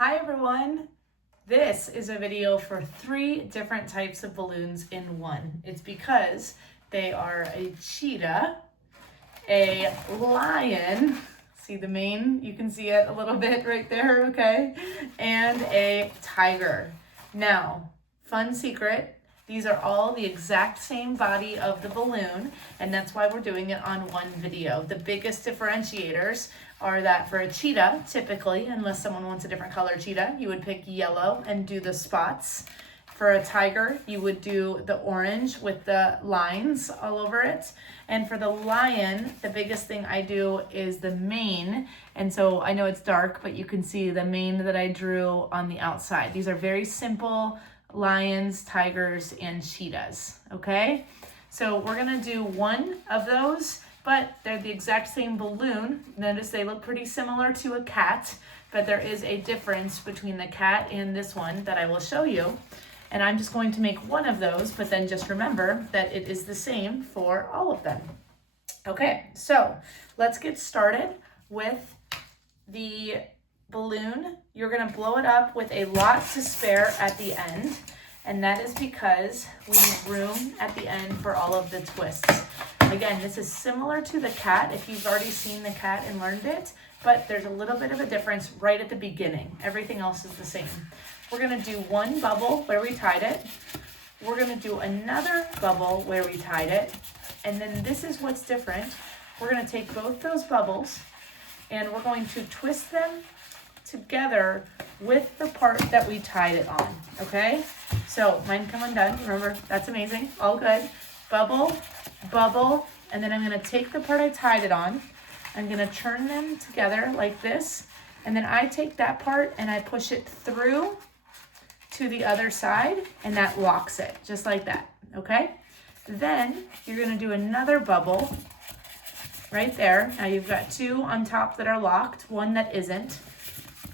Hi everyone! This is a video for 3 different types of balloons in one. It's because they are a cheetah, a lion, see the mane? You can see it a little bit right there, okay? And a tiger. Now, fun secret, these are all the exact same body of the balloon, and that's why we're doing it on one video. The biggest differentiators are that for a cheetah, typically, unless someone wants a different color cheetah, you would pick yellow and do the spots. For a tiger, you would do the orange with the lines all over it. And for the lion, the biggest thing I do is the mane. And so I know it's dark, but you can see the mane that I drew on the outside. These are very simple lions, tigers, and cheetahs, okay? So we're gonna do one of those, but they're the exact same balloon. Notice they look pretty similar to a cat, but there is a difference between the cat and this one that I will show you. And I'm just going to make one of those, but then just remember that it is the same for all of them. Okay, so let's get started with the balloon. You're gonna blow it up with a lot to spare at the end, and that is because we need room at the end for all of the twists. Again, this is similar to the cat if you've already seen the cat and learned it, but there's a little bit of a difference right at the beginning. Everything else is the same. We're gonna do one bubble where we tied it. We're gonna do another bubble where we tied it. And then this is what's different. We're gonna take both those bubbles and we're going to twist them together with the part that we tied it on, okay? So mine come undone, remember, that's amazing, all good. Bubble, bubble, and then I'm gonna take the part I tied it on, I'm gonna turn them together like this, and then I take that part and I push it through to the other side, and that locks it, just like that, okay? Then you're gonna do another bubble right there. Now you've got 2 on top that are locked, 1 that isn't.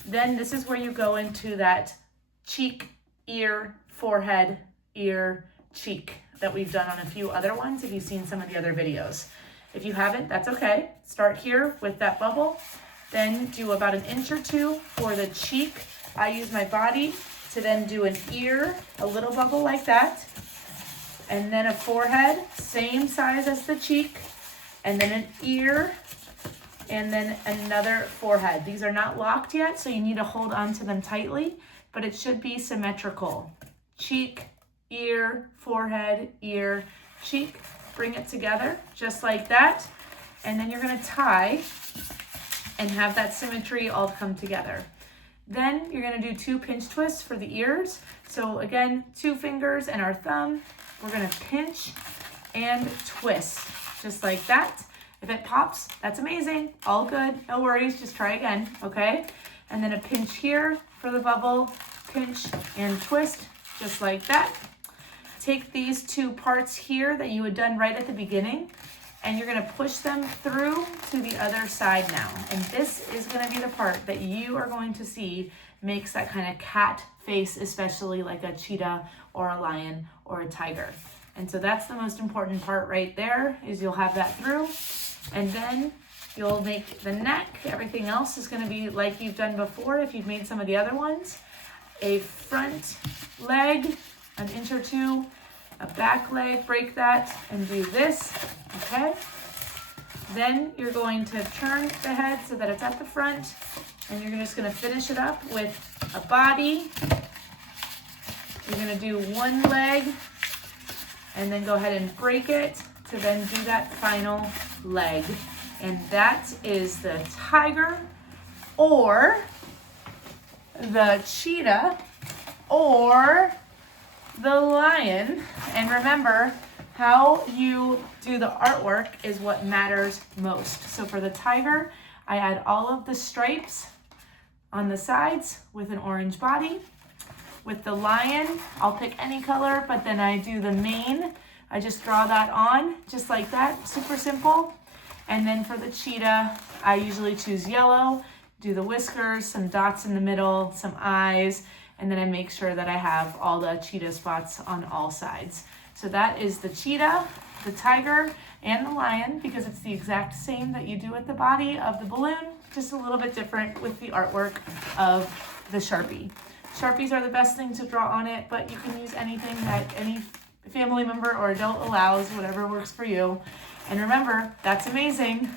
Then this is where you go into that cheek, ear, forehead, ear, cheek that we've done on a few other ones if you've seen some of the other videos. If you haven't, that's okay. Start here with that bubble, then do about 1 inch or 2 for the cheek. I use my body to then do an ear, a little bubble like that, and then a forehead, same size as the cheek, and then an ear, and then another forehead. These are not locked yet, so you need to hold on to them tightly, but it should be symmetrical. Cheek, ear, forehead, ear, cheek. Bring it together just like that, and then you're gonna tie and have that symmetry all come together. Then you're gonna do 2 pinch twists for the ears. So again, 2 fingers and our thumb. We're gonna pinch and twist, just like that. If it pops, that's amazing, all good, no worries, just try again, okay? And then a pinch here for the bubble, pinch and twist, just like that. Take these 2 parts here that you had done right at the beginning, and you're gonna push them through to the other side now. And this is gonna be the part that you are going to see makes that kind of cat face, especially like a cheetah or a lion or a tiger. And so that's the most important part right there, is you'll have that through, and then you'll make the neck. Everything else is gonna be like you've done before if you've made some of the other ones. A front leg, 1 inch or 2, a back leg, break that, and do this, okay? Then you're going to turn the head so that it's at the front, and you're just gonna finish it up with a body. You're gonna do 1 leg, and then go ahead and break it to then do that final leg. And that is the tiger, or the cheetah, or the lion. And remember, how you do the artwork is what matters most. So for the tiger, I add all of the stripes on the sides with an orange body. With the lion, I'll pick any color, but then I do the mane. I just draw that on, just like that, super simple. And then for the cheetah, I usually choose yellow, do the whiskers, some dots in the middle, some eyes, and then I make sure that I have all the cheetah spots on all sides. So that is the cheetah, the tiger, and the lion, because it's the exact same that you do with the body of the balloon, just a little bit different with the artwork of the Sharpie. Sharpies are the best thing to draw on it, but you can use anything that any family member or adult allows, whatever works for you. And remember, that's amazing,